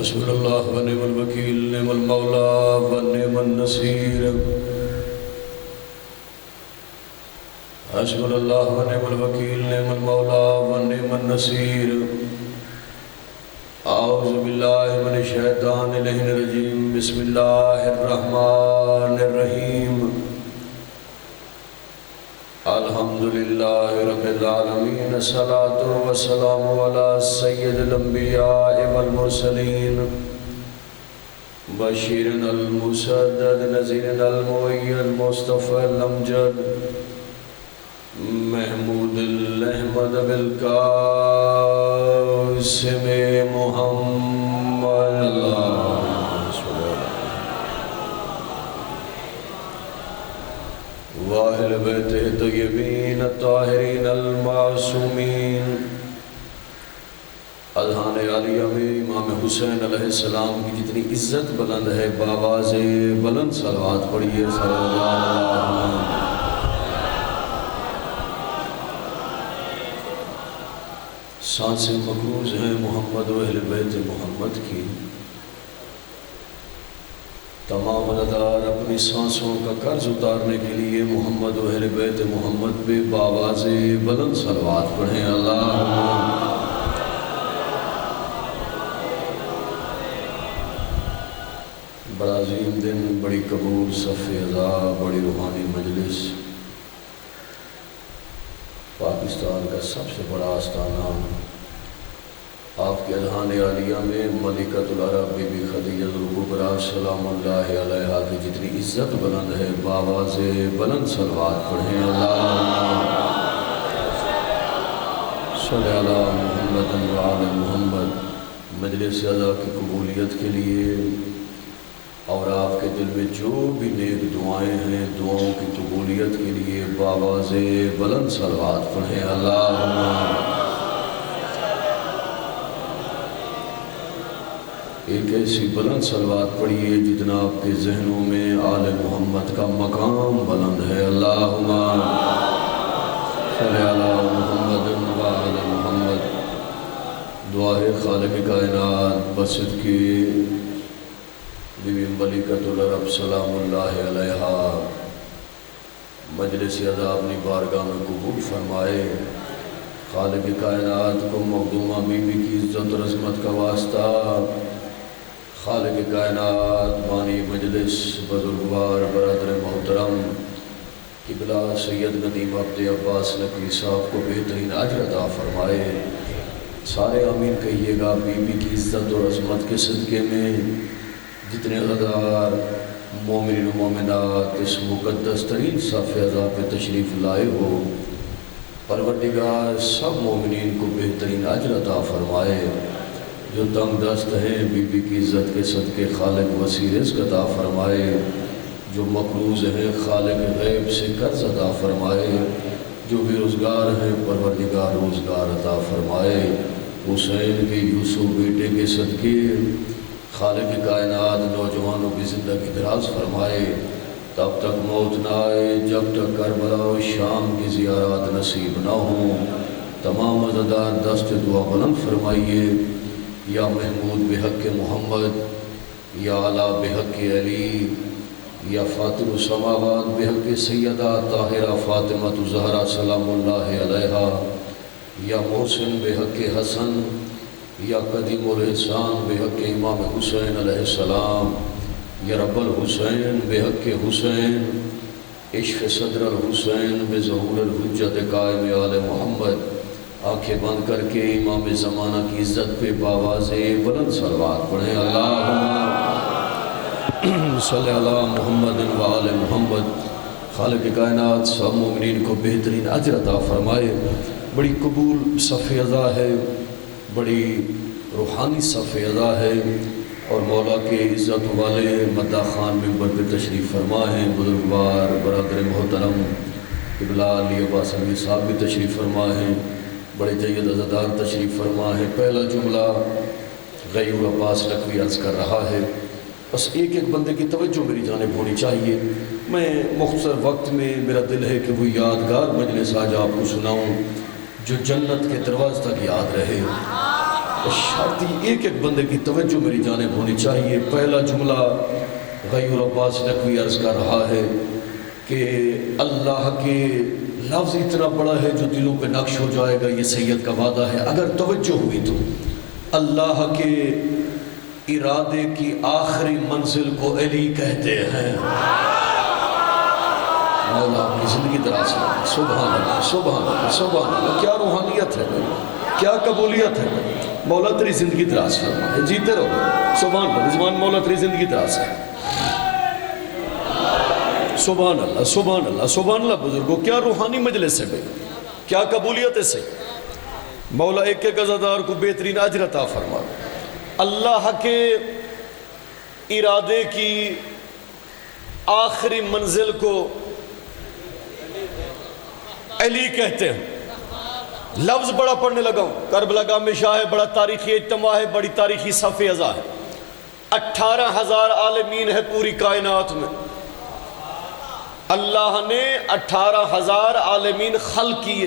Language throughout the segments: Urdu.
حسبنا اللہ ونعم الوکیل نعم المولا ونعم النصیر حسبنا اللہ ونعم الوکیل نعم المولا ونعم النصیر اعوذ باللہ من الشیطان الرجیم بسم اللہ الرحمن الرحیم الحمدللہ رب العالمین الصلاة والسلام علی سید الانبیاء والمرسلین بشیر المسدد نذیر المؤید مصطفی الامجد محمود الاحمد بالقاسم محمد واہل بیت طیبین الطاہرین المعصومین اذہان عالیہ میں امام حسین علیہ السلام کی جتنی عزت بلند ہے بآواز بلند صلوات پڑھیے صلی اللہ علیہ وسلم۔ سانسیں مقروض ہیں محمد و اہل بیت محمد کی، تمام ادادار اپنی سانسوں کا قرض اتارنے کے لیے محمد و اہل بیت محمد پہ بآواز بلند صلوات پڑھیں۔ اللہم بڑا عظیم دن، بڑی قبول صف اعضا، بڑی روحانی مجلس، پاکستان کا سب سے بڑا آستانہ، آپ کے اذہان عالیہ میں ملکۃ العرب بی بی خدیجہ الکبریٰ سلام اللہ علیہا کی جتنی عزت بلند ہے بآواز بلند صلوات پڑھیں۔ اللہم صلی علی محمد و علی محمد۔ مجلس اعضا کی قبولیت کے لیے اور آپ کے دل میں جو بھی نیک دعائیں ہیں، دعاؤں کی قبولیت کے لیے بآواز بلند صلوات پڑھیں۔ اللہم ایک ایسی بلند صلوات پڑھیے جتنا آپ کے ذہنوں میں آل محمد کا مقام بلند ہے۔ اللہم صلی علی محمد و علی محمد۔ دعا ہے خالق کائنات بصدقِ بی بی ملکۃ العرب سلام اللہ علیہا مجلس اعضا اپنی بارگاہ میں قبول فرمائے۔ خالق کائنات کو مخدومہ بی بی کی عزت و عظمت کا واسطہ، خالق کائنات بانی مجلس بزرگوار برادر محترم قبلہ سید ندیم عبد عباس نقوی صاحب کو بہترین اجر عطا فرمائے۔ سارے آمین کہیے گا۔ بی بی کی عزت اور عظمت کے صدقے میں جتنے غدار مومنین و مومنات اس مقدس ترین صف اعضا پہ تشریف لائے ہو، پروردگار سب مومنین کو بہترین اجر عطا فرمائے۔ جو تنگ دست ہیں بی بی کی عزت کے صدقے خالق وسیع رزق عطا فرمائے۔ جو مقروض ہیں خالق غیب سے قرض عطا فرمائے۔ جو بے روزگار ہیں پروردگار روزگار عطا فرمائے۔ حسین کے یوسف بیٹے کے صدقے خالق کائنات نوجوانوں کی زندگی دراز فرمائے، تب تک موت نہ آئے جب تک کربلا و شام کی زیارات نصیب نہ ہوں۔ تمام عزادار دست دعا بلند فرمائیے۔ یا محمود بحق محمد، یا اعلیٰ بحق علی، یا فاطر السماوات بحق سیدہ طاہرہ فاطمہ الزہرا سلام اللہ علیہا، یا محسن بحق حسن، یا قدیم الاحسان بحق امام حسین علیہ السلام، یا رب الحسین بحق حسین، عشق صدر الحسین بظہور الحجت قائم آل محمد۔ آنکھیں بند کر کے امام زمانہ کی عزت پہ بآواز بلند صلوات پڑھیں۔ اللہم صلی علی محمد و علی محمد۔ خالق کائنات سب مومنین کو بہترین اجر عطا فرمائے۔ بڑی قبول صف اعضا ہے، بڑی روحانی صف اعضا ہے، اور مولا کے عزت والے مداح خان ممبر پہ تشریف فرما ہیں۔ بزرگوار برادر محترم قبلہ علی عباس علی صاحب بھی تشریف فرما ہیں، بڑے جید عزادار تشریف فرما ہے۔ پہلا جملہ غیور عباس نقوی عرض کر رہا ہے، بس ایک ایک بندے کی توجہ میری جانب ہونی چاہیے۔ میں مختصر وقت میں میرا دل ہے کہ وہ یادگار مجلس آج آپ کو سناؤں جو جنت کے دروازے تک یاد رہے۔ شرطی ایک ایک بندے کی توجہ میری جانب ہونی چاہیے. پہلا جملہ غیور عباس نقوی عرض کر رہا ہے کہ اللہ کے لفظ اتنا بڑا ہے جو دلوں پہ نقش ہو جائے گا، یہ سید کا وعدہ ہے. اگر توجہ ہوئی تو اللہ کے ارادے کی آخری منزل کو علی کہتے ہیں. مولا آپ کی زندگی دراز ہے. سبحان اللہ سبحان اللہ سبحان اللہ. کیا روحانیت ہے بھائی، کیا قبولیت ہے بھائی. مولا تیری زندگی دراز فرمائے، جیتے رہو. سبحان اللہ رضوان. مولا تیری زندگی دراز ہے. سبحان اللہ سبحان اللہ سبحان اللہ. بزرگوں کیا روحانی مجلس ہے بھائی، کیا قبولیت ہے سے. مولا ایک ایک عزادار کو بہترین اجر عطا فرما. اللہ کے ارادے کی آخری منزل کو علی کہتے ہیں. لفظ بڑا پڑھنے لگا ہوں. کربلا گاہ میں شاہ ہے، بڑا تاریخی اجتماع ہے، بڑی تاریخی صف ازا ہے. 18,000 عالمین ہے پوری کائنات میں. اللہ نے 18,000 عالمین خلق کیے.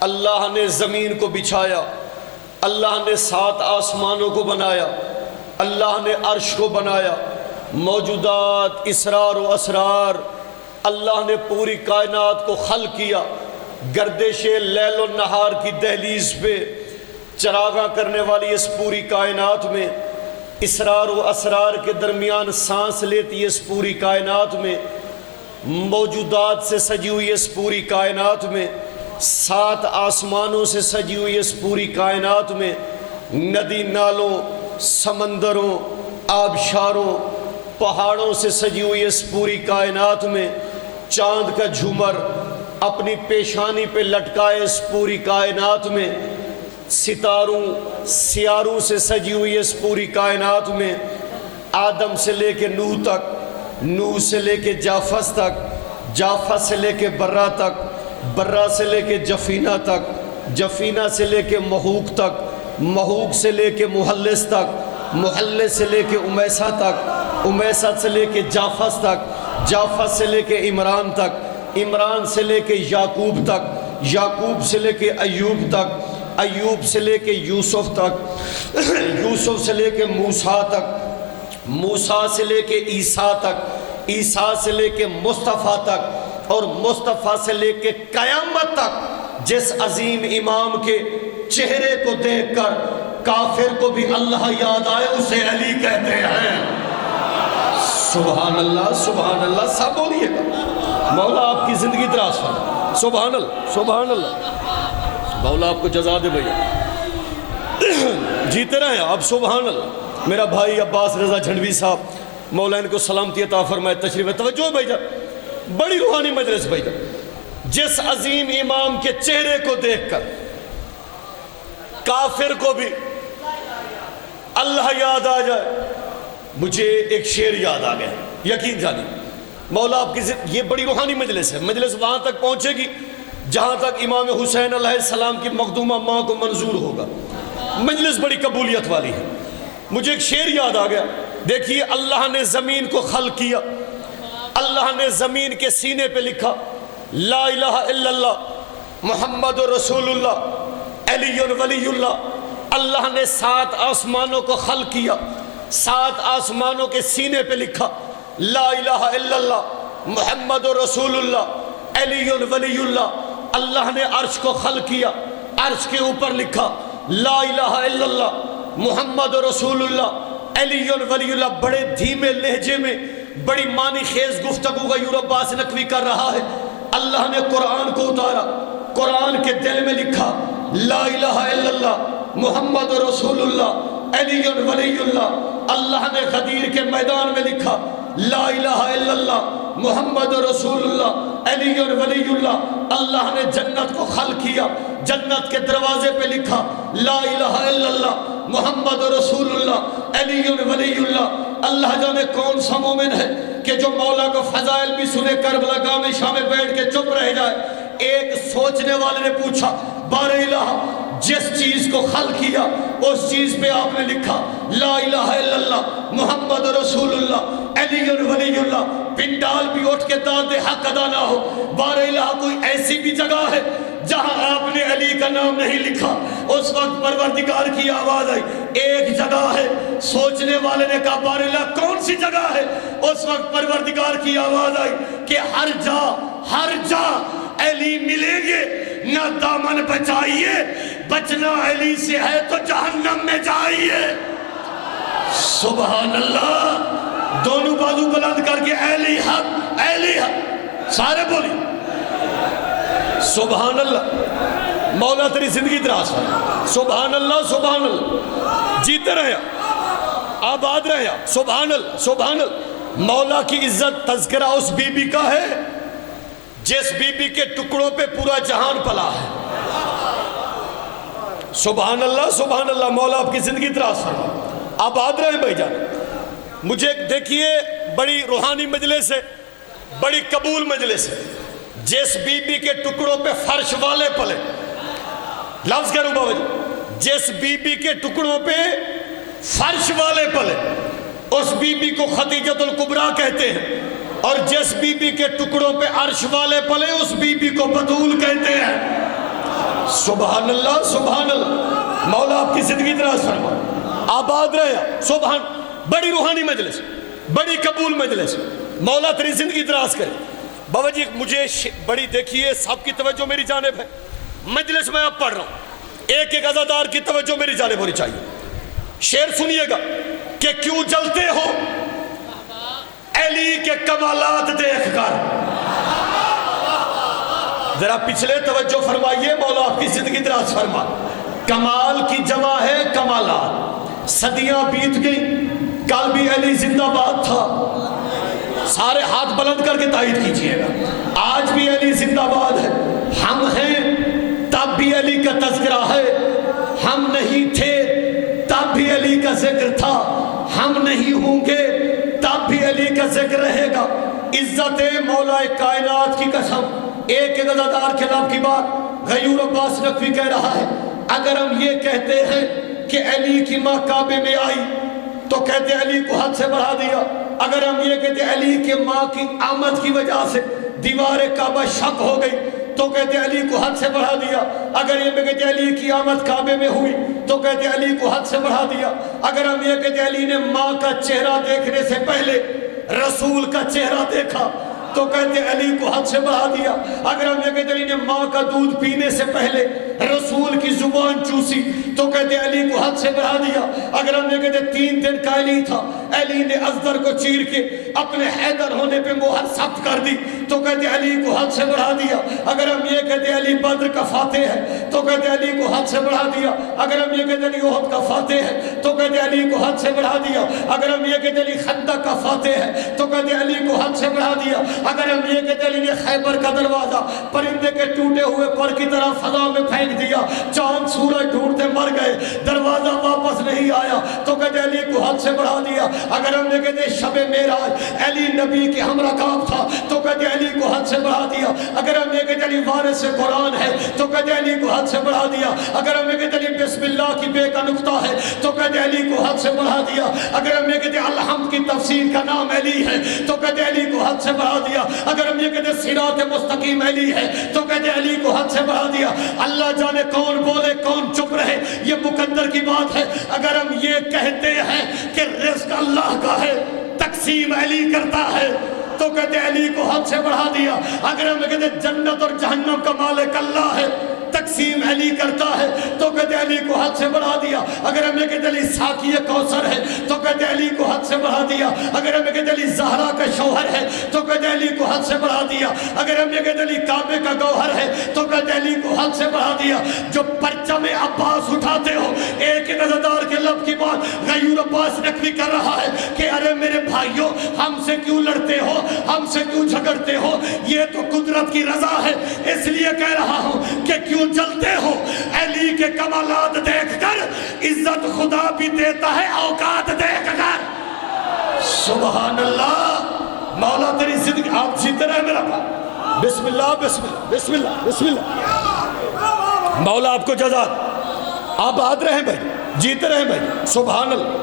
اللہ نے زمین کو بچھایا، اللہ نے 7 آسمانوں کو بنایا، اللہ نے عرش کو بنایا، موجودات اسرار و اسرار. اللہ نے پوری کائنات کو خلق کیا. گردش لیل و نہار کی دہلیز پہ چراغاں کرنے والی اس پوری کائنات میں، اسرار و اسرار کے درمیان سانس لیتی اس پوری کائنات میں، موجودات سے سجی ہوئی اس پوری کائنات میں، 7 آسمانوں سے سجی ہوئی اس پوری کائنات میں، ندی نالوں، سمندروں، آبشاروں، پہاڑوں سے سجی ہوئی اس پوری کائنات میں، چاند کا جھومر اپنی پیشانی پہ لٹکائے اس پوری کائنات میں، ستاروں سیاروں سے سجی ہوئی اس پوری کائنات میں، آدم سے لے کے نوح تک، نوح سے لے کے جافس تک، جافس سے لے کے برہ تک، برہ سے لے کے جفینہ تک، جفینہ سے لے کے محوق تک، محوق سے لے کے محلس تک، محلس سے لے کے امیسہ تک، امیسہ سے لے کے جافس تک، جافس سے لے کے عمران تک، عمران سے لے کے یعقوب تک، یعقوب سے لے کے ایوب تک، ایوب سے لے کے یوسف تک، یوسف سے لے کے موسیٰ تک، موسیٰ سے لے کے عیسیٰ تک، عیسیٰ سے لے کے مصطفیٰ تک، اور مصطفیٰ سے لے کے قیامت تک. جس عظیم امام کے چہرے کو دیکھ کر کافر کو بھی اللہ یاد آئے اسے علی کہتے ہیں. سبحان اللہ سبحان اللہ. سب بولیے گا. مولا آپ کی زندگی دراز فرمائے. سبحان اللہ سبحان اللہ. مولا آپ کو جزا دے بھائی، جیتے رہیں آپ. سبحان اللہ. میرا بھائی عباس رضا جھنڈوی صاحب مولا ان کو سلامتی عطا فرمائے، تشریف ہے. توجہ بھائی جان، بڑی روحانی مجلس بھائی جان. جس عظیم امام کے چہرے کو دیکھ کر کافر کو بھی اللہ یاد آ جائے. مجھے ایک شعر یاد آ گیا، یقین جانی. مولا آپ کی یہ بڑی روحانی مجلس ہے. مجلس وہاں تک پہنچے گی جہاں تک امام حسین علیہ السلام کی مخدومہ ماں کو منظور ہوگا. مجلس بڑی قبولیت والی ہے. مجھے ایک شعر یاد آ گیا. دیکھیے، اللہ نے زمین کو خلق کیا، اللہ نے زمین کے سینے پہ لکھا لا الہ الا اللہ محمد رسول اللہ علی ولی اللہ. اللہ نے 7 آسمانوں کو خلق کیا، 7 آسمانوں کے سینے پہ لکھا لا الہ الا اللہ محمد رسول اللہ علی ولی اللہ. اللہ نے عرش کو خلق کیا، عرش کے اوپر لکھا لا الہ الا اللہ محمد رسول اللہ علی ولی اللہ. بڑے دھیمے لہجے میں بڑی معنی خیز گفتگو غیور عباس نقوی کر رہا ہے. اللہ نے قرآن کو اتارا، قرآن کے دل میں لکھا لا الہ الا اللہ محمد رسول اللہ علی ولی اللہ. اللہ نے غدیر کے میدان میں لکھا لا الہ الا اللہ محمد رسول اللہ علی ولی اللہ. اللہ نے جنت کو خلق کیا، جنت کے دروازے پہ لکھا لا الہ الا اللہ محمد رسول اللہ علی ولی اللہ. اللہ جانے کون سا مومن ہے کہ جو مولا کو فضائل بھی سنے کربلا گاہ میں شام میں بیٹھ کے چپ رہ جائے. ایک سوچنے والے نے پوچھا بار الہ جس چیز کو خلق کیا اس چیز پہ آپ نے لکھا لا الہ الا اللہ محمد رسول اللہ علی ولی اللہ. پنڈال بھی اٹھ کے داد حق ادا نہ ہو. بار الہ کوئی ایسی بھی جگہ ہے جہاں آپ نے علی کا نام نہیں لکھا اس وقت پروردگار کی آواز آئی ایک جگہ ہے. سوچنے والے نے کہا بار اللہ کون سی جگہ ہے؟ اس وقت پروردگار کی آواز آئی کہ ہر جا علی ملیں گے. نہ دامن بچائیے، بچنا علی سے ہے تو جہنم میں جائیے. سبحان اللہ. دونوں بازو بلند کر کے علی حق علی حق سارے بولی سبحان اللہ. مولا تیری زندگی دراز ہے. سبحان اللہ سبحان اللہ. جیتے رہے آباد رہے. سبحان اللہ سبحان اللہ. مولا کی عزت تذکرہ اس بی بی کا ہے جس بی بی کے ٹکڑوں پہ پورا جہان پلا ہے. سبحان اللہ سبحان اللہ. مولا آپ کی زندگی دراز ہے. آباد رہے بھائی جان. مجھے دیکھیے بڑی روحانی مجلس ہے، بڑی قبول مجلس ہے. جس بی بی کے ٹکڑوں پہ فرش والے پلے، لفظ کروں بابا جی، جس بی بی کے ٹکڑوں پہ فرش والے پلے اس بی بی کو خدیجۃ الکبریٰ کہتے ہیں، اور جس بی بی کے ٹکڑوں پہ عرش والے پلے اس بی بی کو بطول کہتے ہیں. سبحان اللہ سبحان اللہ. مولا آپ کی زندگی دراز فرمائے. آباد رہے. سبحان. بڑی روحانی مجلس، بڑی قبول مجلس. مولا تیری زندگی دراز کرے. بابا جی مجھے بڑی دیکھیے سب کی توجہ میری جانب ہے. مجلس میں اب پڑھ رہا ہوں، ایک ایک عزادار کی توجہ میری جانب ہونی چاہیے. شعر سنیے گا کہ کیوں جلتے ہو علی کے کمالات دیکھ کر. ذرا پچھلے توجہ فرمائیے. مولا آپ کی زندگی دراز فرما. کمال کی جمع ہے کمالات. صدیاں بیت گئی، کل بھی علی زندہ باد تھا. سارے ہاتھ بلند کر کے تائید کیجئے گا. آج بھی علی زندہ باد ہے. ہم ہیں تب بھی علی کا تذکرہ ہے، ہم نہیں تھے تب بھی علی کا ذکر تھا، ہم نہیں ہوں گے تب بھی علی کا ذکر رہے گا. عزت مولا کائنات کی قسم. ایک عزادار کے نام کی بات غیور عباس نقوی کہہ رہا ہے، اگر ہم یہ کہتے ہیں کہ علی کی ماں کعبے میں آئی تو کہتے علی کو حد سے بڑھا دیا. اگر ہم یہ کہتے علی کے ماں کی آمد کی وجہ سے دیوار کعبہ شق ہو گئی تو کہتے علی کو حد سے بڑھا دیا. اگر یہ کہتے علی کی آمد کعبے میں ہوئی تو کہتے علی کو حد سے بڑھا دیا. اگر ہم یہ کہتے علی نے ماں کا چہرہ دیکھنے سے پہلے رسول کا چہرہ دیکھا تو کہتے علی کو حد سے بڑھا دیا. اگر ہم یہ کہتے علی نے ماں کا دودھ پینے سے پہلے رسول کی زبان چوسی تو کہتے علی کو حد سے بڑھا دیا. اگر ہم یہ کہتے 3 دن کا علی تھا، علی نے ازدر کو چیر کے اپنے حیدر ہونے پہ مہر ثبت کر دی تو کہتے علی کو حد سے بڑھا دیا. اگر ہم یہ کہتے علی بدر کا فاتح ہے تو کہتے علی کو حد سے بڑھا دیا. اگر ہم یہ کہتے علی احد کا فاتح ہے تو کہتے علی کو حد سے بڑھا دیا. اگر ہم یہ کہتے علی خندق کا فاتح ہے تو کہتے علی کو حد سے بڑھا دیا. اگر ہم یہ کہتے علی نے خیبر کا دروازہ پرندے کے ٹوٹے ہوئے پر کی طرح فضا میں پھینک دیا، چاند سورج ڈھونڈتے مر گئے، دروازہ واپس نہیں آیا تو کہتے علی کو حد سے بڑھا دیا. اگر ہم یہ کہتے شب معراج علی نبی کے ہم رکاب تھا تو کہتے علی کو حد سے بڑھا دیا. اگر ہم یہ کہتے علی وارث قرآن ہے تو کہتے علی کو حد سے بڑھا دیا. اگر ہم یہ کہتے علی بسم اللہ کی بے کا نقطہ ہے تو کہتے علی کو حد سے بڑھا دیا. اگر ہم یہ کہتے الحمد کی تفسیر کا نام علی ہے تو کہتے علی کو حد سے بڑھا دیا. اگر ہم یہ کہتے صراط مستقیم علی ہے تو کہتے علی کو حد سے بڑھا دیا. اللہ جانے کون بولے کون چپ رہے، یہ مقدر کی بات ہے. اگر ہم یہ کہتے ہیں کہ رزق اللہ کا ہے، تقسیم علی کرتا ہے تو کہتے علی کو حد سے بڑھا دیا. اگر ہم کہتے جنت اور جہنم کا مالک اللہ ہے، تقسیم علی کرتا ہے تو کہتے علی کو حد سے بڑھا دیا. اگر ہم یہ کہتے علی ساقی کوثر ہے تو کہتے علی کو حد سے بڑھا دیا. اگر ہم یہ کہتے علی زہرا کا شوہر ہے تو کہتے علی کو حد سے بڑھا دیا. اگر ہم یہ کہتے علی کعبے کا گوہر ہے تو کہتے علی کو حد سے بڑھا دیا. جو پرچم عباس اٹھاتے ہو، ایک عزادار کے لب کی بات غیور عباس نقوی کر رہا ہے کہ ارے میرے بھائیوں ہم سے کیوں لڑتے ہو، ہم سے کیوں جھگڑتے ہو، یہ تو قدرت کی رضا ہے. اس لیے کہہ رہا ہوں کہ کیوں جلتے ہو علی کے کمالات دیکھ کر. عزت خدا بھی دیتا ہے اوقات دیکھ کر. سبحان اللہ. مولا تیری زندگی آپ جیتے رہے میرا بھائی. بسم اللہ بسم اللہ بسم اللہ بسم اللہ. مولا آپ کو جزا. آپ آتے رہے بھائی، جیتے رہے بھائی. سبحان اللہ.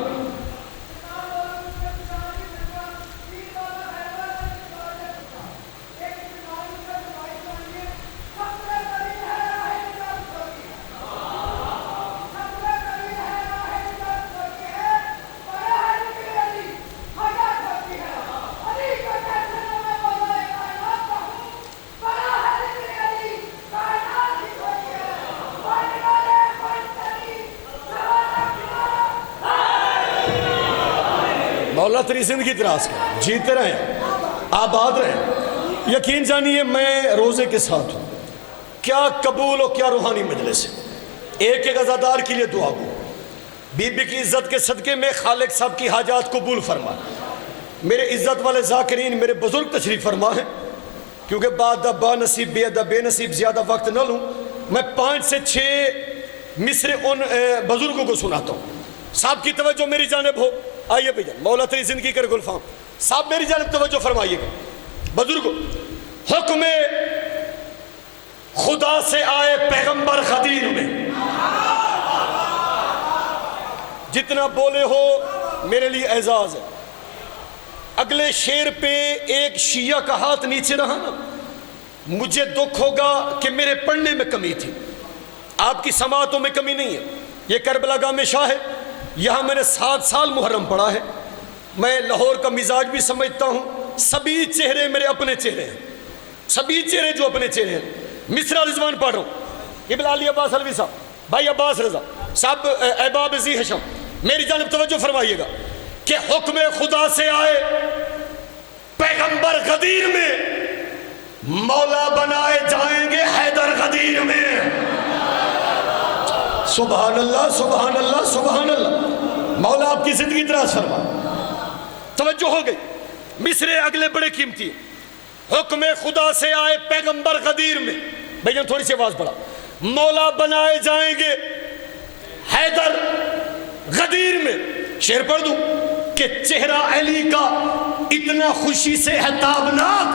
مولا تیری زندگی دراز کر، جیتے رہیں، آباد رہیں۔ یقین جانیے میں روزے کے ساتھ ہوں، کیا قبول اور کیا روحانی مجلس ہے۔ ایک ایک عزادار کے لیے دعا گو، بی بی کی عزت کے صدقے میں خالق صاحب کی حاجات قبول فرما۔ میرے عزت والے ذاکرین میرے بزرگ تشریف فرما ہے، کیونکہ بعد با نصیب بے ادب بے نصیب زیادہ وقت نہ لوں، میں 5 سے 6 مصرے ان بزرگوں کو سناتا ہوں۔ صاحب کی توجہ میری جانب ہو، آئیے بھائی جان، مولا تیری زندگی کر گلفام صاحب میری جانب توجہ فرمائیے گا۔ بزرگوں، حکم خدا سے آئے پیغمبر خدیر میں، جتنا بولے ہو میرے لیے اعزاز ہے۔ اگلے شعر پہ ایک شیعہ کا ہاتھ نیچے رہا نا، مجھے دکھ ہوگا کہ میرے پڑھنے میں کمی تھی، آپ کی سماعتوں میں کمی نہیں ہے۔ یہ کربلا گاہ شاہ ہے، یہاں میں نے 7 سال محرم پڑھا ہے، میں لاہور کا مزاج بھی سمجھتا ہوں، سبھی چہرے میرے اپنے چہرے ہیں، سبھی چہرے جو اپنے چہرے ہیں۔ مصرع رضوان پڑھ رہا ہوں، ابن علی عباس حلوی صاحب، بھائی عباس رضا صاحب، احباب ذی حشم میری جانب توجہ فرمائیے گا کہ حکم خدا سے آئے پیغمبر غدیر میں، مولا بنائے جائیں گے حیدر غدیر میں۔ سبحان اللہ سبحان اللہ سبحان اللہ، مولا آپ کی زندگی دراز فرما۔ توجہ ہو گئی، مصرے اگلے بڑے قیمتی ہیں۔ حکم خدا سے آئے پیغمبر غدیر میں، بھائی جان تھوڑی سی آواز بڑھا، مولا بنائے جائیں گے حیدر غدیر میں۔ شعر پڑھ دوں کہ چہرہ علی کا اتنا خوشی سے ہے تابناک،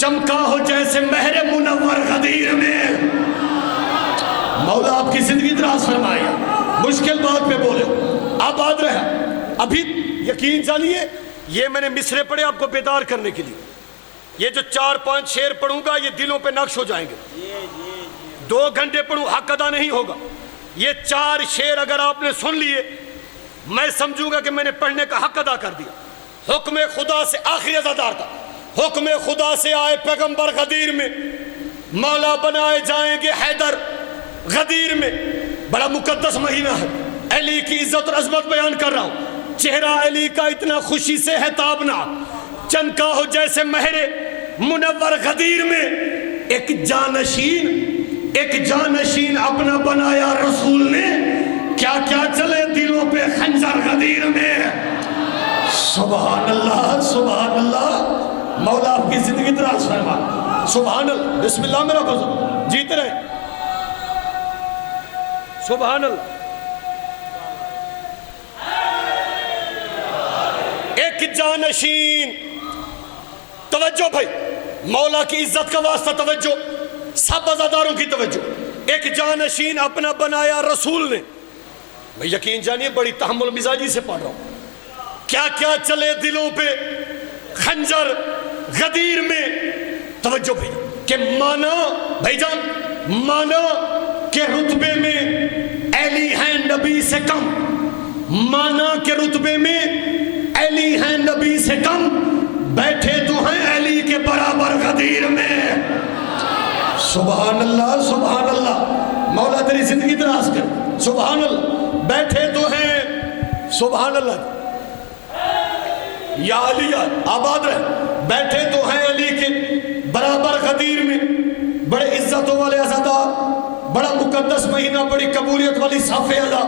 چمکا ہو جیسے مہر منور غدیر میں۔ مولا آپ کی زندگی دراز فرمائے، مشکل بات پہ بولے، آباد رہا۔ ابھی یقین جانیے یہ میں نے مصرے پڑھے آپ کو بیدار کرنے کے لیے، یہ جو 4-5 شعر پڑھوں گا یہ دلوں پہ نقش ہو جائیں گے۔ 2 گھنٹے پڑھوں حق ادا نہیں ہوگا۔ یہ 4 شعر اگر آپ نے سن لیے میں سمجھوں گا کہ میں نے پڑھنے کا حق ادا کر دیا۔ حکم خدا سے، آخری عزادار تھا، حکم خدا سے آئے پیغمبر غدیر میں، مولا بنائے جائیں گے حیدر غدیر میں۔ بڑا مقدس مہینہ ہے، علی کی عزت اور عظمت بیان کر رہا ہوں۔ چہرہ علی کا اتنا خوشی سے ہے تابناک، چمکا ہو جیسے مہر منور غدیر میں۔ ایک جانشین اپنا بنایا رسول نے، کیا کیا چلے دلوں پہ خنجر غدیر میں۔ سبحان اللہ سبحان اللہ، مولا آپ کی زندگی دراز فرما۔ سبحان اللہ، بسم اللہ میرا بزرگ، جیتے رہے۔ سبحان اللہ۔ ایک جانشین، توجہ بھائی، مولا کی عزت کا واسطہ توجہ، سب عزاداروں کی توجہ۔ ایک جانشین اپنا بنایا رسول نے، میں یقین جانیے بڑی تحمل مزاجی سے پڑھ رہا ہوں، کیا کیا چلے دلوں پہ خنجر غدیر میں۔ توجہ بھائی کہ مانا، بھائی جان مانا کہ رتبے میں علی ہیں نبی سے کم، مانا کہ رتبے میں علی ہیں نبی سے کم، بیٹھے تو ہیں علی کے برابر غدیر میں۔ سبحان اللہ سبحان اللہ، مولا تیری زندگی دراز کر۔ سبحان اللہ، بیٹھے تو ہیں، سبحان اللہ، یا علی آباد رہے، بیٹھے تو ہیں علی کے برابر غدیر میں۔ بڑے عزتوں والے عزادار، بڑا مقدس مہینہ، بڑی قبولیت والی صاف ادا۔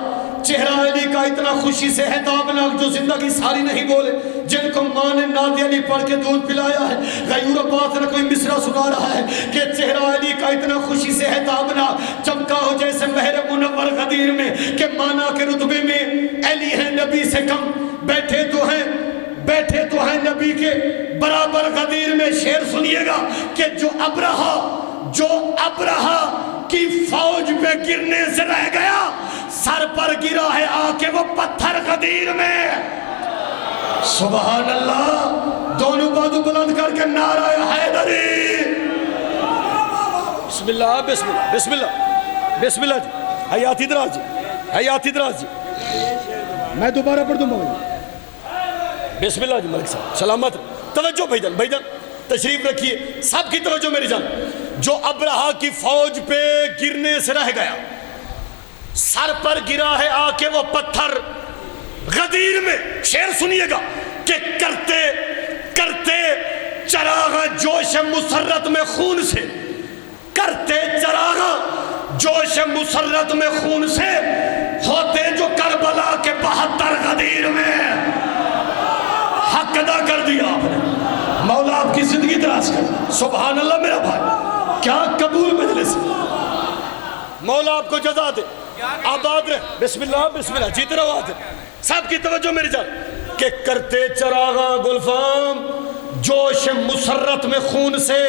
چہرہ علی کا اتنا خوشی سے ہے تابناک، جو زندگی ساری نہیں بولے، جن کو ماں نے نادی علی پڑھ کے دودھ پلایا ہے۔ غیور عباس نے کوئی مصرع سنا رہا ہے کہ چہرہ علی کا اتنا خوشی سے ہے تابناک، چمکا ہو جیسے مہر منور غدیر میں، کہ مانا کے رتبے میں علی ہیں نبی سے کم، بیٹھے تو ہیں نبی کے برابر غدیر میں۔ شعر سنیے گا کہ جو ابرہا کی فوج پہ گرنے سے رہ گیا، سر پر گرا ہے آ کے وہ پتھر غدیر میں۔ سبحان اللہ، دونوں بازو بلند کر کے نعرہ حیدری۔ بسم اللہ بسم اللہ بسم اللہ بسم اللہ جی، حیاتی دراز جی، حیاتی دراز جی، میں دوبارہ پڑھ دوں بھائی۔ بسم اللہ جی ملک صاحب سلامت۔ توجہ بھائی جان تشریف رکھیے، سب کی توجہ میری جان۔ جو ابرہا کی فوج پہ گرنے سے رہ گیا، سر پر گرا ہے آ کے وہ پتھر غدیر میں۔ شعر سنیے گا کہ کرتے کرتے چراغ جوش مسرت میں خون سے، کرتے چراغ جوش مسرت میں خون سے، ہوتے جو کربلا کے 72 غدیر میں۔ حق ادا کر دیا آپ نے، مولا آپ کی زندگی دراز کر۔ سبحان اللہ میرا بھائی، کیا قبول مجلس، مولا آپ کو جزا دے، آباد رہے۔ بسم اللہ بسم اللہ، جیت رہا آتے سب کی توجہ میری جان، کہ کرتے چراغاں گلفام جوش مسرت میں خون سے،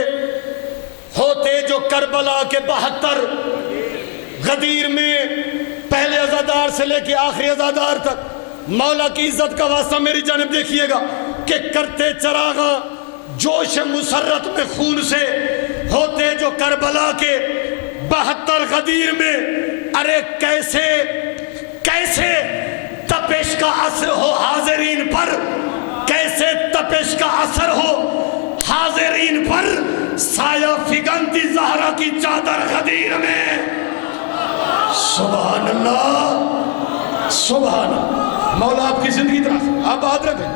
ہوتے جو کربلا کے 72 غدیر میں، پہلے عزادار سے لے کے آخری عزادار تک۔ مولا کی عزت کا واسطہ میری جانب دیکھیے گا کہ کرتے چراغاں جوش مسرت میں خون سے، ہوتے جو کربلا کے 72 غدیر میں۔ ارے کیسے کیسے تپش کا اثر ہو حاضرین پر، کیسے تپش کا اثر ہو حاضرین پر، سایہ فگنتی زہرا کی چادر غدیر میں۔ سبحان اللہ سبحان اللہ، مولا آپ کی زندگی دراز آباد رکھیں۔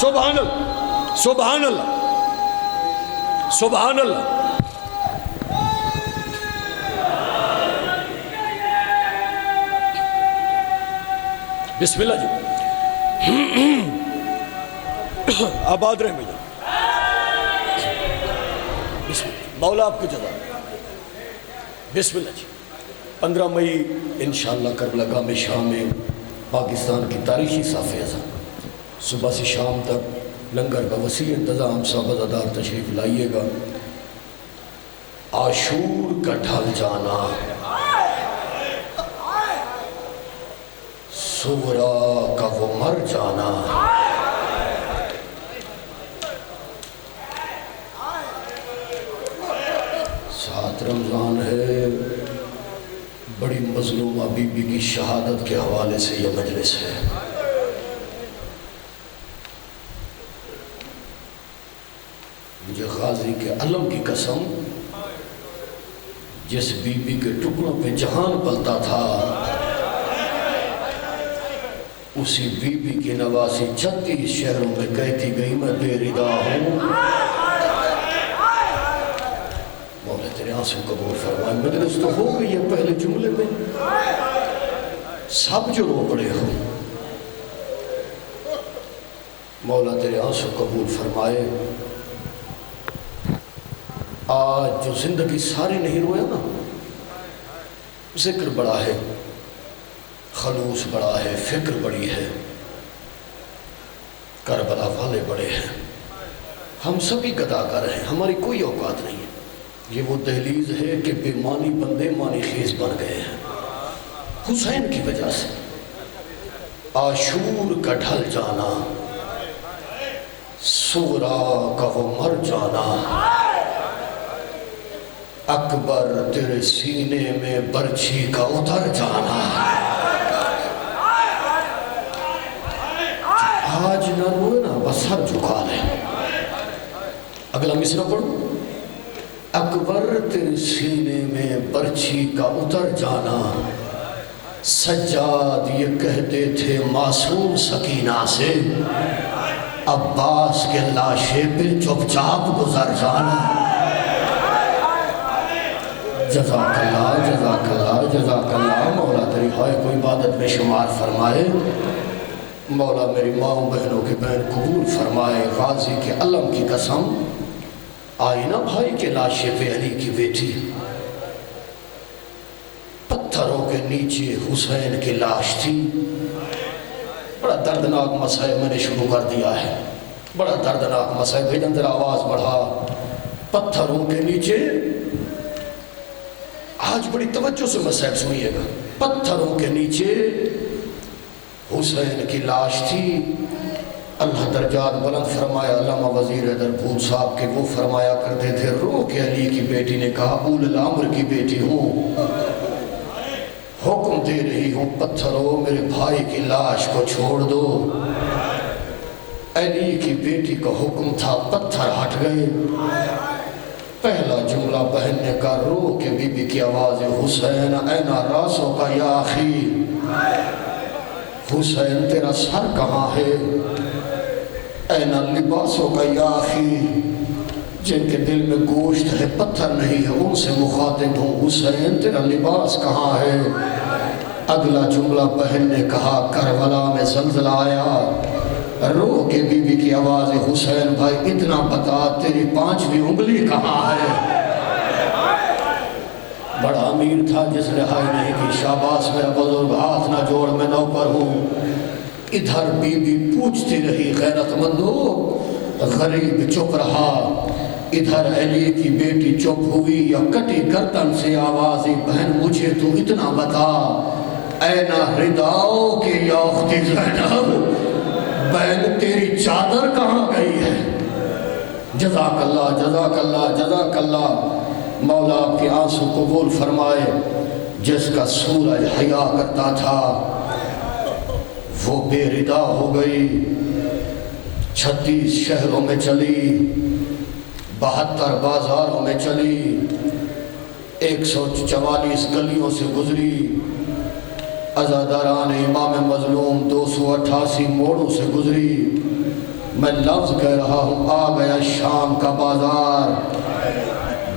سبحان اللہ سبحان اللہ سبحان اللہ۔ بسم اللہ جی، آباد رہے بھائی، مولا آپ کو جزا۔ بسم اللہ جی، 15 مئی انشاءاللہ کربلا گام شام میں پاکستان کی تاریخی صافی ازاں، صبح سے شام تک لنگر کا وسیع انتظام، سب عزادار تشریف لائیے گا۔ عاشور کا ڈھل جانا، سورا کا وہ مر جانا، ساتھ رمضان ہے، بڑی مظلومہ بی بی کی شہادت کے حوالے سے یہ مجلس ہے۔ مجھے غازی کے علم کی قسم، جس بی بی کے ٹکڑوں پہ جہان پلتا تھا، اسی بی بی کی نواسی 36 شہروں میں کہتی گئی میں بے ردا ہوں۔ مولا تیرے آنسو قبول فرمائے۔ مجلس تو ہو گئی ہے پہلے جملے میں، سب جو رو پڑے ہو، مولا تیرے آنسو قبول فرمائے۔ آج جو زندگی ساری نہیں رویا نا، ذکر بڑا ہے، خلوص بڑا ہے، فکر بڑی ہے، کربلا والے بڑے ہیں، ہم سبھی گداگر ہیں، ہماری کوئی اوقات نہیں ہے۔ یہ وہ دہلیز ہے کہ بے معنی بندے معنی خیز بن گئے ہیں حسین کی وجہ سے۔ عاشور کا ڈھل جانا، سورا کا وہ مر جانا، اکبر تیرے سینے میں برچھی کا اتر جانا۔ آج نہ روئے نا، بس سر جھکا لیں۔ اگلا مصرع پڑھو، اکبر تیرے سینے میں برچھی کا اتر جانا، سجاد یہ کہتے تھے معصوم سکینہ سے، عباس کے لاشے پہ چپ چاپ گزر جانا۔ جزاک اللہ جزاک اللہ جزاک اللہ، مولا تیری ہائے کوئی عبادت میں شمار فرمائے، مولا میری ماں بہنوں کے بہن قبول فرمائے۔ غازی کے علم کی قسم، آئی نا بھائی کے لاشے پہ علی کی بیٹی، پتھروں کے نیچے حسین کی لاش تھی۔ بڑا دردناک مسئلہ میں نے شروع کر دیا ہے، بڑا دردناک مسئلہ، بھائی اندر آواز بڑھا۔ پتھروں کے نیچے، آج بڑی توجہ سے مسئلہ سنیے گا، پتھروں کے نیچے حسین کی لاش تھی۔ اللہ درجات بلند فرمایا، علامہ وزیر حیدر بھوت صاحب کے وہ فرمایا کرتے تھے، رو کے علی کی بیٹی نے کہا اول الامر کی بیٹی ہوں، حکم دے رہی ہوں پتھروں میرے بھائی کی لاش کو چھوڑ دو۔ علی کی بیٹی کا حکم تھا، پتھر ہٹ گئے۔ پہلا جملہ بہن نے کہا رو کے بی بی کی آواز، حسین اینا راسو کا یا اخی، حسین تیرا سر کہاں ہے؟ این لباسوں کا یا اخی، جن کے دل میں گوشت ہے پتھر نہیں ہے ان سے مخاطب ہوں، حسین تیرا لباس کہاں ہے؟ اگلا جملہ بہن نے کہا کربلا میں زلزلہ آیا، رو کے بی بی کی آواز، حسین بھائی اتنا بتا تیری 5ویں انگلی کہاں ہے؟ بڑا امیر تھا جس نے ہائے نہیں کی، شاباش میرا بزرگ ہاتھ نہ جوڑ میں نوکر ہوں۔ ادھر بی بی پوچھتی رہی غیرت مندو، غریب چپ رہا، ادھر علی کی بیٹی چپ ہوئی، یا کٹی گردن سے آوازی بہن مجھے تو اتنا بتا، اینا رداؤ کے یا اختی زینب، بہن تیری چادر کہاں گئی ہے؟ جزاک اللہ جزاک اللہ جزاک اللہ، مولا آپ کے آنسو قبول فرمائے۔ جس کا سورج حیا کرتا تھا وہ بے ردا ہو گئی، 36 شہروں میں چلی، 72 بازاروں میں چلی، 144 گلیوں سے گزری، عزاداران امام مظلوم 288 موڑوں سے گزری۔ میں لفظ کہہ رہا ہوں، آ گیا شام کا بازار،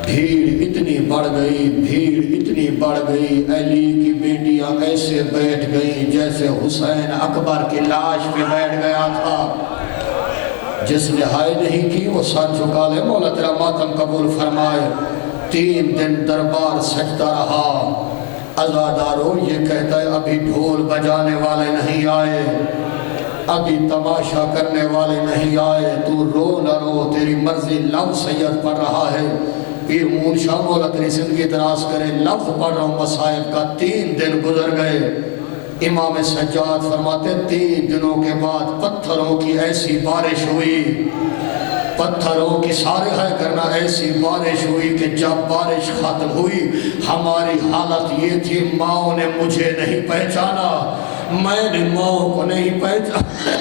بھیڑ اتنی بڑھ گئی، بھیڑ اتنی بڑھ گئی، علی کی بیٹیاں ایسے بیٹھ گئیں جیسے حسین اکبر کی لاش پہ بیٹھ گیا تھا۔ جس نے ہائے نہیں کی وہ سر جھکا لے، مولا تیرا ماتم قبول فرمائے۔ 3 دن دربار سجدہ رہا، عزادارو یہ کہتا ہے ابھی ڈھول بجانے والے نہیں آئے، ابھی تماشا کرنے والے نہیں آئے، تو رو نہ رو، تیری مرضی، لفظ سید پڑھ رہا ہے۔ پیر مون شاہ مولا تیری زندگی دراز کرے، لفظ پڑھ رہا ہوں مصائب کا۔ 3 دن گزر گئے، امام سجاد فرماتے 3 دنوں کے بعد پتھروں کی ایسی بارش ہوئی، پتھروں کی سارے ہے کرنا، ایسی بارش ہوئی کہ جب بارش ختم ہوئی ہماری حالت یہ تھی، ماں نے مجھے نہیں پہچانا، میں نے ماں کو نہیں پہچانا۔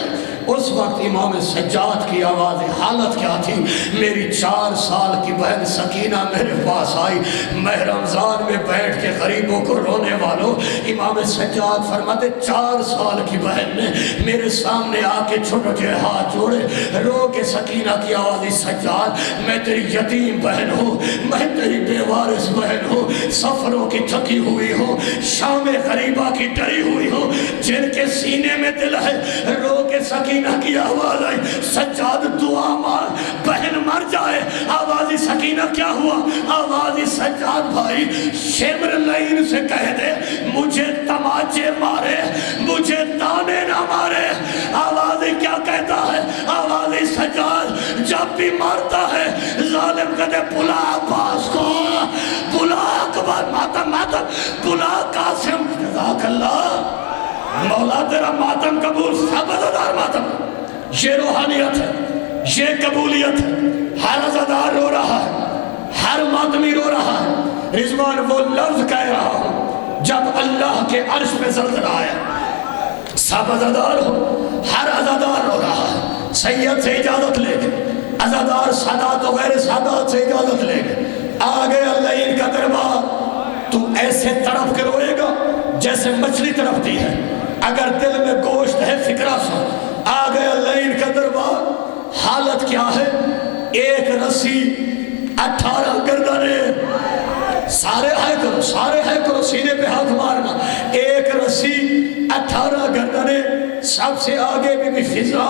اس وقت امام سجاد کی آواز، حالت کیا تھی؟ میری 4 سال کی بہن سکینہ میرے پاس آئی، میں رمضان میں بیٹھ کے غریبوں کو رونے والوں، امام سجاد فرماتے 4 سال کی بہن نے میرے سامنے آ کے چھوٹے ہاتھ جوڑے، رو کے سکینہ کی آواز، سجاد میں تیری یتیم بہن ہوں، میں تیری بے وارث بہن ہوں، سفروں کی تھکی ہوئی ہوں، شام غریبہ کی ڈری ہوئی ہوں، جن کے سینے میں دل ہے، رو کے سکینہ کی آواز آئی، سجاد دعا مار بہن مر جائے۔ آوازی سکینہ کیا ہوا؟ آوازی سجاد بھائی شمر لین سے کہہ دے مجھے تماچے مارے مجھے تانے نہ مارے۔ آوازی کیا کہتا ہے؟ آوازی سجاد جب بھی مارتا ہے ظالم کہتے بلا عباس کو، بلا اکبر، ماتم ماتم، بلا قاسم، جزاک اللہ، مولا تیرا ماتم قبول، سب عزادار ماتم۔ یہ روحانیت ہے، یہ قبولیت ہے، ہر عزادار رو رہا ہے، ہر ماتمی رو رہا ہے۔ رضوان وہ لفظ کہہ رہا ہوں جب اللہ کے عرش پہ زلزلہ آیا، سب عزادار ہو، ہر عزادار رو رہا ہے۔ سید سے اجازت لے کے، عزادار سادات و غیر سادات سے اجازت لے کے آگے اللہ ان کا دربار، تو ایسے تڑپ کے روئے گا جیسے مچھلی تڑپتی ہے، اگر دل میں گوشت ہے فکرہ سو، آگے اللہ ان کا دربار۔ حالت کیا ہے؟ 1 رسی 18 گردنیں، سارے ہے کرو سینے پہ ہاتھ مارنا، 1 رسی 18 گردنیں، سب سے آگے بی بی فضا،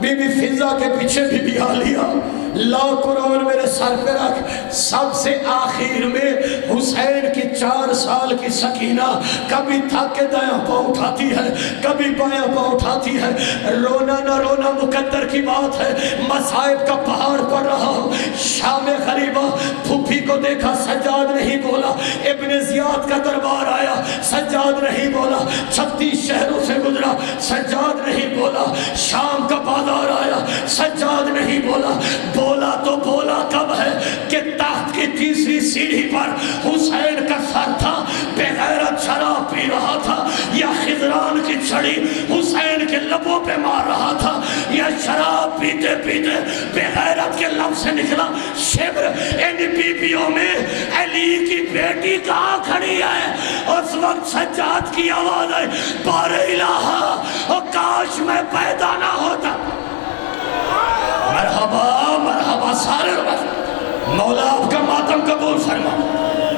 بی بی فضا کے پیچھے بی بی عالیہ، لا قرآن میرے سر پہ رکھ، سب سے آخر میں حسین کی 4 سال کی سکینہ، کبھی تھک کے دایاں پاؤں اٹھاتی ہے، کبھی بایاں پاؤں اٹھاتی ہے، رونا نہ رونا مقدر کی بات ہے، مصائب کا پہاڑ پڑ رہا ہوں، شام غریبہ، پھوپھی کو دیکھا، سجاد نہیں بولا، ابن زیاد کا دربار آیا، سجاد نہیں بولا، 36 شہروں سے گزرا، سجاد نہیں بولا، شام کا بازار آیا، سجاد نہیں بولا، بولا تو بولا کب ہے کہ تخت کی 3ری سیڑھی پر حسین کا سر تھا، بغیرت شراب پی رہا تھا، یا خضران کی چھڑی حسین کے لبوں پہ مار رہا تھا، یا شراب پیتے پیتے بے غیرت کے لب سے نکلا شبر ان بیبیوں میں علی کی بیٹی کہاں کھڑی ہے؟ اس وقت سجاد کی آواز آئی، بار الہ، او کاش میں پیدا نہ ہوتا۔ مرحبا مرحبا سارے رب، مولا آپ کا ماتم قبول فرما،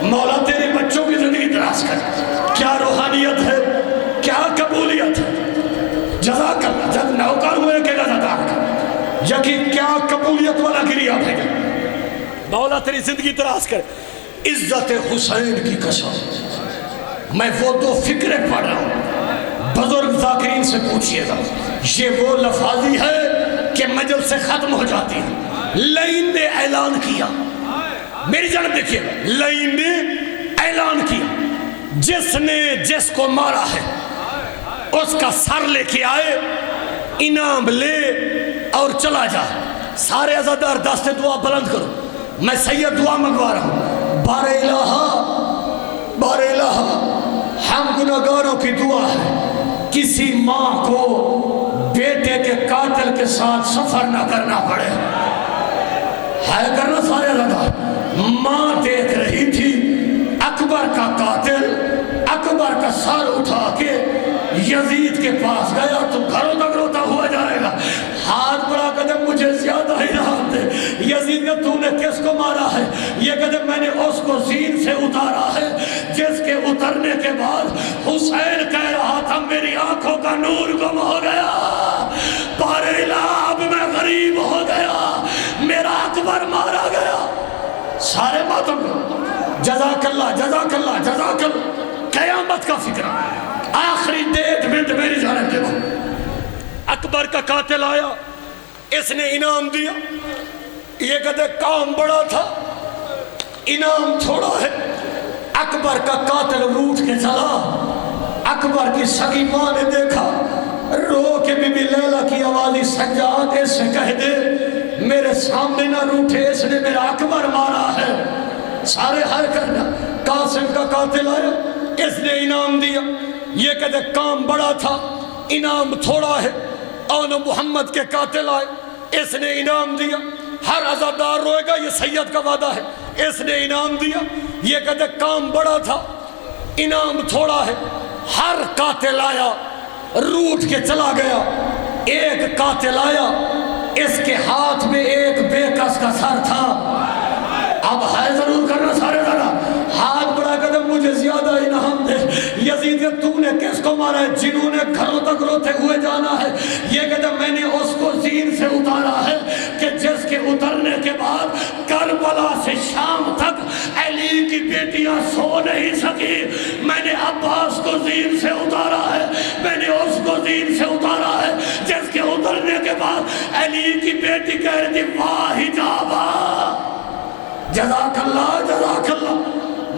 مولا تیرے بچوں کی زندگی دراز کر، کیا روحانیت ہے، کیا قبولیت ہے، جزاک اللہ۔ جب نوکر ہوئے کہ غزادار کا یقین کیا قبولیت والا گریا بھیجا، مولا تیری زندگی دراز کر۔ عزت حسین کی قسم میں وہ دو فکرے پڑھ رہا ہوں، بزرگ ذاکرین سے پوچھئے گا، یہ وہ لفاظی ہے کہ مجلس سے ختم ہو جاتی ہے۔ لائن نے اعلان کیا، میری جانب دیکھئے، لائن نے اعلان کیا جس نے جس کو مارا ہے اس کا سر لے کے آئے، انعام لے اور چلا جا۔ سارے عزادار دست دعا بلند کرو، میں سید دعا منگوا رہا ہوں۔ بار الہ، بار الہ، ہم گناہگاروں کی دعا ہے کسی ماں کو بیٹے کے قاتل کے ساتھ سفر نہ کرنا پڑے۔ ہے کرنا سارے عزادار۔ ماں دیکھ رہی تھی اکبر کا قاتل اکبر کا سر اٹھا کے یزید کے پاس گیا تو گھروں تک روتا ہوا جائے گا، ہاتھ بڑھا قدم مجھے زیادہ انعام دے۔ یزید کہ تو نے کس کو مارا ہے؟ یہ کہتے میں نے اس کو زین سے اتارا ہے جس کے اترنے کے بعد حسین کہہ رہا تھا میری آنکھوں کا نور گم ہو گیا، بار الہ اب میں غریب ہو گیا، میرا اکبر مارا گیا۔ سارے ماتم جزاک اللہ جزاک اللہ جزاک اللہ۔ قیامت کا فکر، آخری 1.5 منٹ میری جانب دیکھو۔ اکبر کا قاتل آیا، اس نے انعام دیا، یہ کہتے کام بڑا تھا انعام تھوڑا ہے۔ اکبر کا قاتل روٹ کے چلا، اکبر کی سگی ماں نے دیکھا، رو کے بی بی لیلہ کی آوالی سجاد اس سے کہہ دے میرے سامنے نہ روٹے، اس نے میرا اکبر مارا ہے۔ سارے حل کرنا۔ قاسم کا قاتل آیا، اس نے انعام دیا، یہ کہتے کام بڑا تھا انعام تھوڑا ہے۔ آن محمد کے قاتل آئے، اس نے انعام دیا، ہر عزادار روئے گا یہ سید کا وعدہ ہے، اس نے انعام دیا، یہ کہتے کام بڑا تھا انعام تھوڑا ہے۔ ہر قاتل آیا روٹ کے چلا گیا، ایک قاتل آیا اس کے ہاتھ میں ایک بے کس کا سر تھا۔ اب ہے ضرور کرنا سارے ذرا، ہاتھ بڑا قدم مجھے زیادہ انعام دے۔ یزید کہ تو نے کس کو مارا ہے؟ جنہوں نے گھروں تک روتے ہوئے جانا ہے، یہ کہتا میں نے اس کو زین سے اتارا ہے کہ جس کے اترنے کے بعد کربلا سے شام تک علی کی بیٹیاں سو نہیں سکی۔ میں نے عباس کو زین سے اتارا ہے، میں نے اس کو زین سے اتارا ہے جس کے اترنے کے بعد علی کی بیٹی کہہ رہی تھی واہ حجابہ۔ جزاک اللہ جزاک اللہ،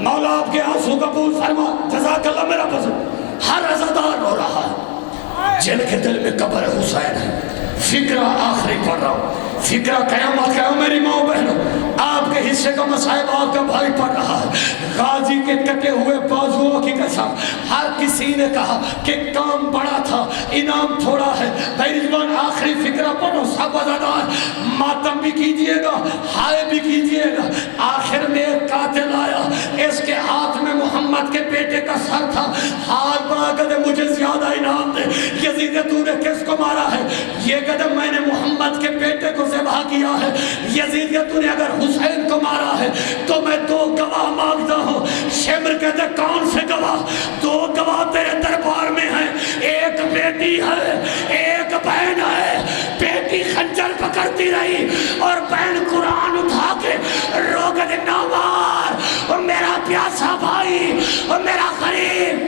مولا آپ کے آنسو قبول فرما، جزاک اللہ میرا بزرگ۔ ہر عزادار رو رہا ہے جن کے دل میں قبر حسین ہے۔ فکرہ آخری پڑھ رہا ہوں، فکرہ قیامت کا ہے میری ماں بہنوں، آپ کے حصے کا مصائب آپ کا بھائی پڑھ رہا ہے۔ غازی کے کٹے ہوئے بازوؤں کی قسم، ہر کسی نے کہا کہ کام بڑا تھا انعام تھوڑا ہے۔ میری زبان آخری فکرہ پڑھو، سب عزادار ماتم بھی کیجئے گا ہائے بھی کیجئے گا۔ آخر میں ایک قاتل آیا، اس کے ہاتھ میں محمد کے بیٹے کا سر تھا، ہاتھ بڑھا کر دے مجھے زیادہ انعام دے۔ یزید کہ تو نے کس کو مارا ہے؟ یہ کہتے میں نے محمد کے بیٹے کو ذبح کیا ہے۔ یزید کہ تو نے اگر حسین کو مارا ہے تو میں 2 گواہ مانگتا ہوں۔ شمر کہتے کون سے گواہ؟ 2 گواہ تیرے دربار میں ہیں، ایک بیٹی ہے ایک بہن ہے۔ بیٹی خنجر پکڑتی رہی اور بہن قرآن اٹھا کے رو کے نہ مار، اور میرا پیاسا بھائی اور میرا غریب